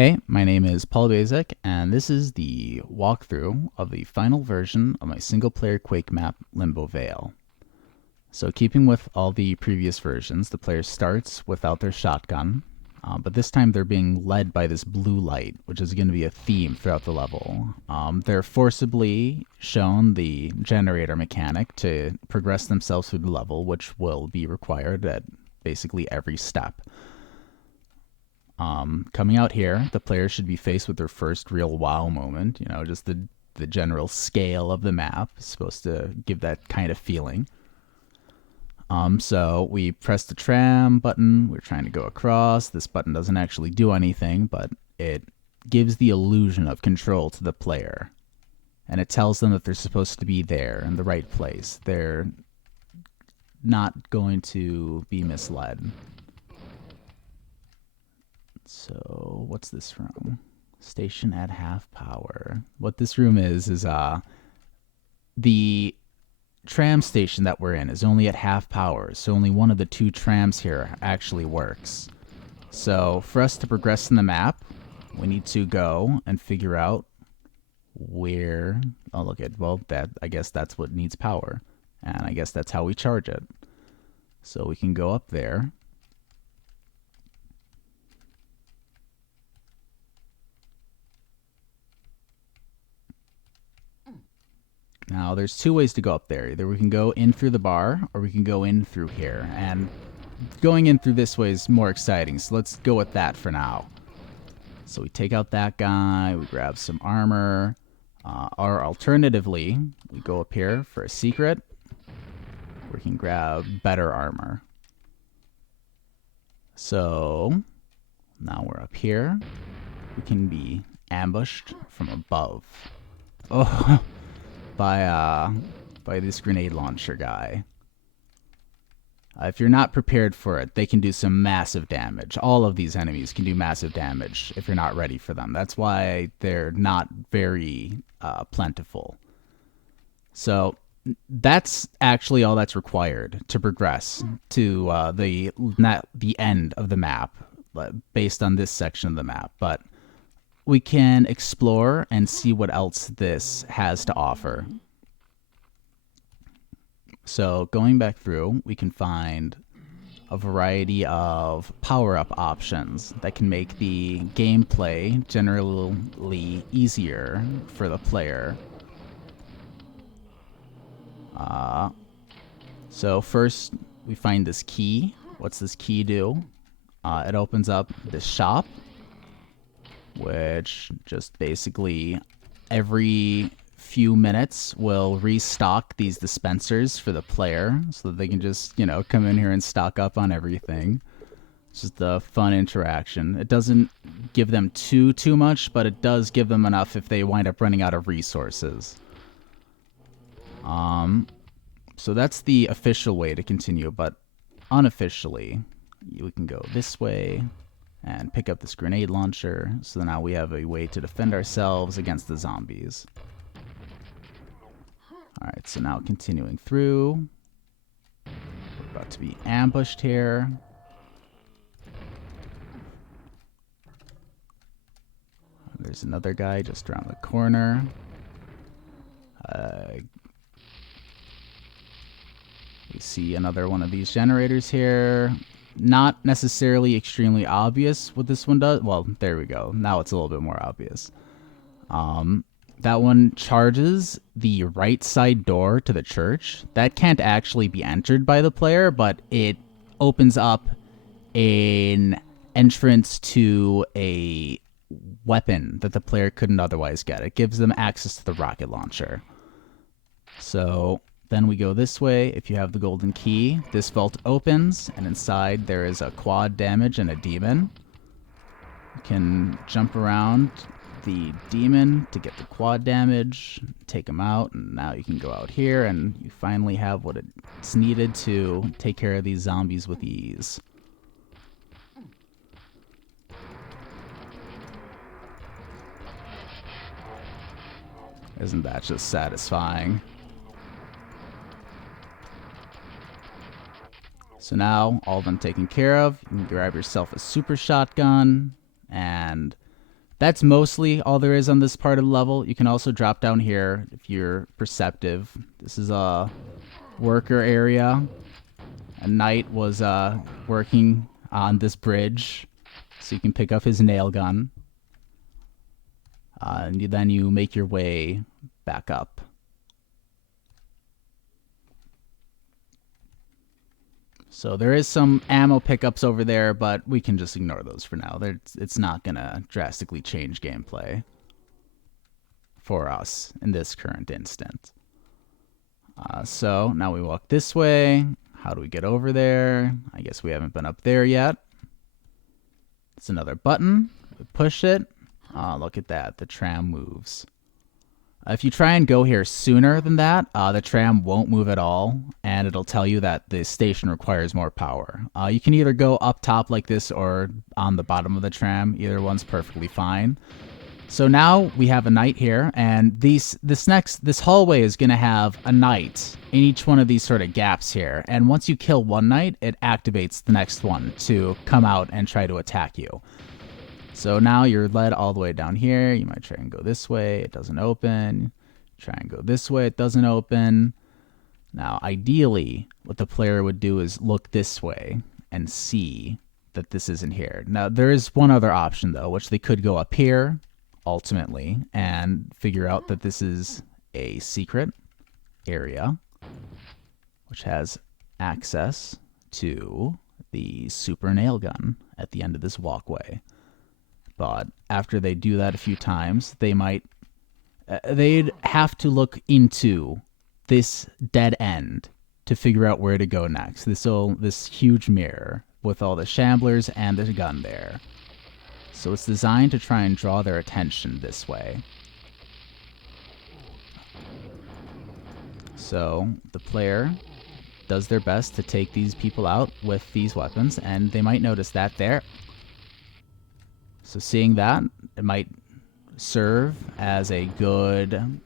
Hey, my name is Paul Basic, and this is the walkthrough of the final version of my single-player Quake map, Limbo Vale. So keeping with all the previous versions, the player starts without their shotgun, but this time they're being led by this blue light, which is going to be a theme throughout the level. They're forcibly shown the generator mechanic to progress themselves through the level, which will be required at basically every step. Coming out here, the player should be faced with their first real wow moment. Just the general scale of the map is supposed to give that kind of feeling. So we press the tram button. We're trying to go across. This button doesn't actually do anything, but it gives the illusion of control to the player. And it tells them that they're supposed to be there in the right place. They're not going to be misled. So what's this room? Station at half power. What this room is the tram station that we're in is only at half power, so only one of the two trams here actually works. So for us to progress in the map, we need to go and figure out where. Oh, look at that. I guess that's what needs power, and I guess that's how we charge it. So we can go up there. Now, there's two ways to go up there. Either we can go in through the bar, or we can go in through here. And going in through this way is more exciting, so let's go with that for now. So we take out that guy, we grab some armor, or alternatively, we go up here for a secret. We can grab better armor. So, now we're up here. We can be ambushed from above. Oh, by this grenade launcher guy. If you're not prepared for it, they can do some massive damage. All of these enemies can do massive damage if you're not ready for them. That's why they're not very plentiful. So that's actually all that's required to progress to the end of the map, based on this section of the map. But we can explore and see what else this has to offer. So going back through, we can find a variety of power-up options that can make the gameplay generally easier for the player. So first, we find this key. What's this key do? It opens up this shop, which just basically every few minutes will restock these dispensers for the player so that they can just, come in here and stock up on everything. It's just a fun interaction. It doesn't give them too much, but it does give them enough if they wind up running out of resources. So that's the official way to continue, but unofficially, we can go this way and pick up this grenade launcher. So now we have a way to defend ourselves against the zombies. Alright, so now continuing through. We're about to be ambushed here. There's another guy just around the corner. We see another one of these generators here. Not necessarily extremely obvious what this one does. Well, there we go. Now it's a little bit more obvious. That one charges the right side door to the church. That can't actually be entered by the player, but it opens up an entrance to a weapon that the player couldn't otherwise get. It gives them access to the rocket launcher. So then we go this way. If you have the golden key, this vault opens, and inside there is a quad damage and a demon. You can jump around the demon to get the quad damage, take him out, and now you can go out here, and you finally have what it's needed to take care of these zombies with ease. Isn't that just satisfying? So now, all of them taken care of, you can grab yourself a super shotgun, and That's mostly all there is on this part of the level. You can also drop down here if you're perceptive. This is a worker area. A knight was working on this bridge, so you can pick up his nail gun. And then you make your way back up. So there is some ammo pickups over there, but we can just ignore those for now. It's not going to drastically change gameplay for us in this current instant. So now we walk this way. How do we get over there? I guess we haven't been up there yet. It's another button. We push it. Look at that. The tram moves. If you try and go here sooner than that, the tram won't move at all, and it'll tell you that the station requires more power. You can either go up top like this or on the bottom of the tram. Either one's perfectly fine. So now we have a knight here, and this hallway is going to have a knight in each one of these sort of gaps here. And once you kill one knight, it activates the next one to come out and try to attack you. So now you're led all the way down here. You might try and go this way. It doesn't open. Try and go this way. It doesn't open. Now, ideally, what the player would do is look this way and see that this isn't here. Now, there is one other option, though, which they could go up here, ultimately, and figure out that this is a secret area, which has access to the super nail gun at the end of this walkway. But after they do that a few times, they'd have to look into this dead end to figure out where to go next. This huge mirror with all the shamblers and the gun there. So it's designed to try and draw their attention this way. So the player does their best to take these people out with these weapons, and they might notice that there. So seeing that, it might serve as a good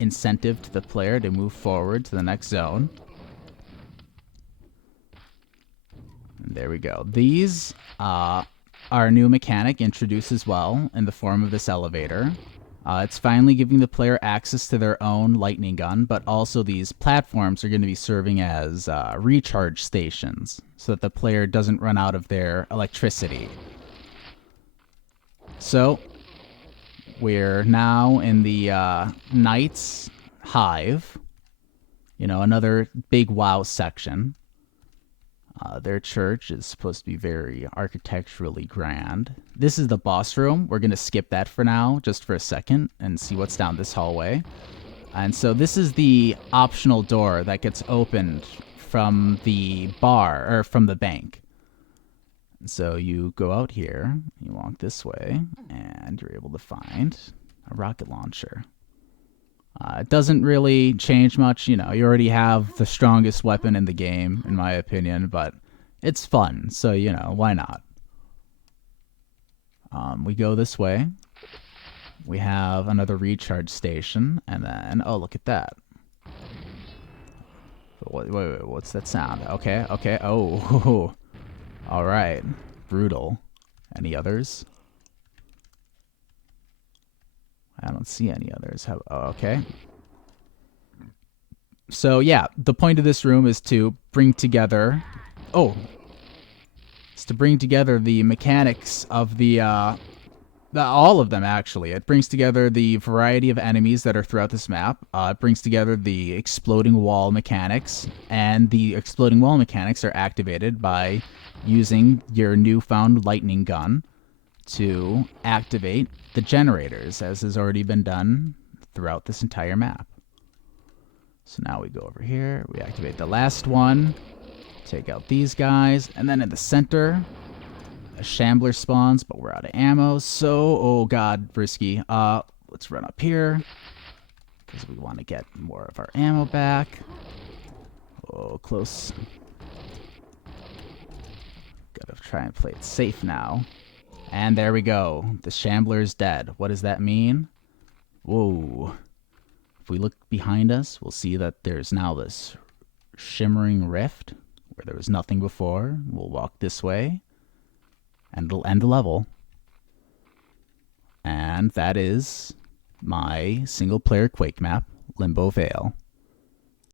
incentive to the player to move forward to the next zone. And there we go. These are a new mechanic introduced as well in the form of this elevator. It's finally giving the player access to their own lightning gun, but also these platforms are going to be serving as recharge stations so that the player doesn't run out of their electricity. So, we're now in the Knights Hive, another big WoW section. Their church is supposed to be very architecturally grand. This is the boss room. We're going to skip that for now, just for a second, and see what's down this hallway. And so this is the optional door that gets opened from the bar, or from the bank. So you go out here, you walk this way, and you're able to find a rocket launcher. It doesn't really change much, you already have the strongest weapon in the game, in my opinion, but it's fun, so, why not? We go this way. We have another recharge station, and then, oh, look at that. Wait, what's that sound? Okay, oh, all right, brutal. Any others? I don't see any others. Okay. So yeah, the point of this room is to bring together. It's to bring together the mechanics of all of them, actually. It brings together the variety of enemies that are throughout this map. It brings together the exploding wall mechanics, and the exploding wall mechanics are activated by using your newfound lightning gun to activate the generators, as has already been done throughout this entire map. So now we go over here, we activate the last one, take out these guys, and then in the center, a shambler spawns, but we're out of ammo, so, oh god, risky. Let's run up here, because we want to get more of our ammo back. Oh, close. Gotta try and play it safe now. And there we go. The shambler's dead. What does that mean? Whoa. If we look behind us, we'll see that there's now this shimmering rift where there was nothing before. We'll walk this way, and it'll end the level. And And that is my single player Quake map, Limbo Vale.